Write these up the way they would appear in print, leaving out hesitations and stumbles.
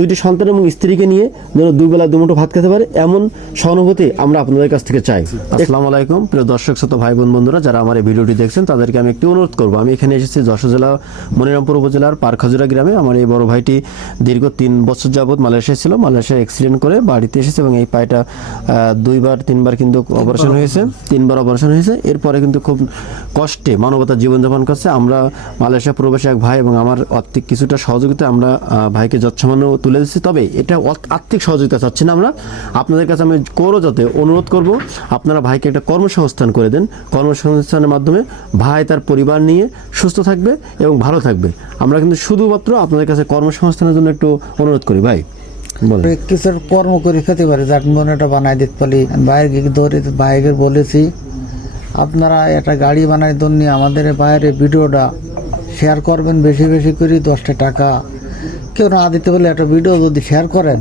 দুইটি সন্তান এবং স্ত্রীকে নিয়ে যেন দুবেলা দুমুঠো ভাত খেতে পারে এমন সহানুভূতি আমরা আপনাদের কাছ থেকে চাই। আসসালামু আলাইকুম প্রিয় দর্শক শ্রোতা ভাই বোন বন্ধুরা, যারা আমার এই ভিডিওটি দেখছেন তাদেরকে আমি একটি অনুরোধ করব। আমি এখানে এসেছি যশোর জেলা মনিরামপুর উপজেলার পারখাজুরা গ্রামে। আমার এই বড় ভাইটি দীর্ঘ 3 বছর যাবৎ মালয়েশিয়া ছিল। মালয়েশিয়া অ্যাক্সিডেন্ট করে বাড়িতে এসেছে এবং এই পায়টা 2-3বার কিন্তু অপারেশন হয়েছে, 3বার অপারেশন হয়েছে। এরপরে কিন্তু খুব কষ্টে মানবতার জীবনযাপন করছে। আমরা মালয়েশিয়া প্রবাসী এক ভাই এবং আমার আর্থিক কিছুটা সহযোগিতা আমরা ভাইকে যৎসামান্য তুলে দিচ্ছি। তবে এটা আর্থিক সহযোগিতা চাচ্ছি না, আমরা আপনাদের কাছে আমি যাতে অনুরোধ করব আপনারা ভাইকে একটা কর্মসংস্থান করে দেন। কর্মসংস্থানের মাধ্যমে ভাই তার পরিবার নিয়ে সুস্থ থাকবে এবং ভালো থাকবে। আমরা কিন্তু শুধুমাত্র আপনাদের কাছে কর্মসংস্থানের জন্য একটু অনুরোধ করি। ভাই কিছু কর্ম করে খেতে পারে, যাক মনেটা বানাই দিতে পারি। বাইরে ধরে বাইরে বলেছি আপনারা একটা গাড়ি বানাই জন্য আমাদের বাইরে ভিডিওটা শেয়ার করবেন বেশি বেশি করে। 10টা টাকা কেউ না দিতে পারলে একটা ভিডিও যদি শেয়ার করেন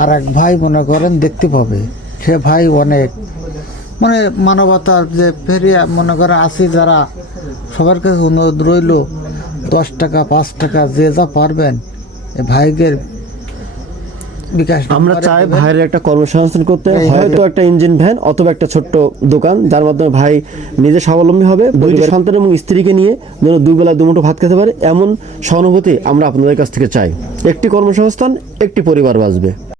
আর এক ভাই মনে করেন দেখতে পাবে, সে ভাই অনেক মানে মানবতার যে ফেরিয়া মনে করেন আসি, যারা সবার কাছে অনুরোধ রইল 10 টাকা 5 টাকা যে যা পারবেন ভাইদের বিকাশ। আমরা চাই ভাইয়ের একটা কর্মসংস্থান করতে, হয়তো একটা ইঞ্জিন ভ্যান অথবা একটা ছোট্ট দোকান, যার মাধ্যমে ভাই নিজে স্বাবলম্বী হবে, দুইটি সন্তান এবং স্ত্রীকে নিয়ে যেন দুবেলা দুমুঠো ভাত খেতে পারে এমন সহানুভূতি আমরা আপনাদের কাছ থেকে চাই। একটি কর্মসংস্থান, একটি পরিবার বাঁচবে।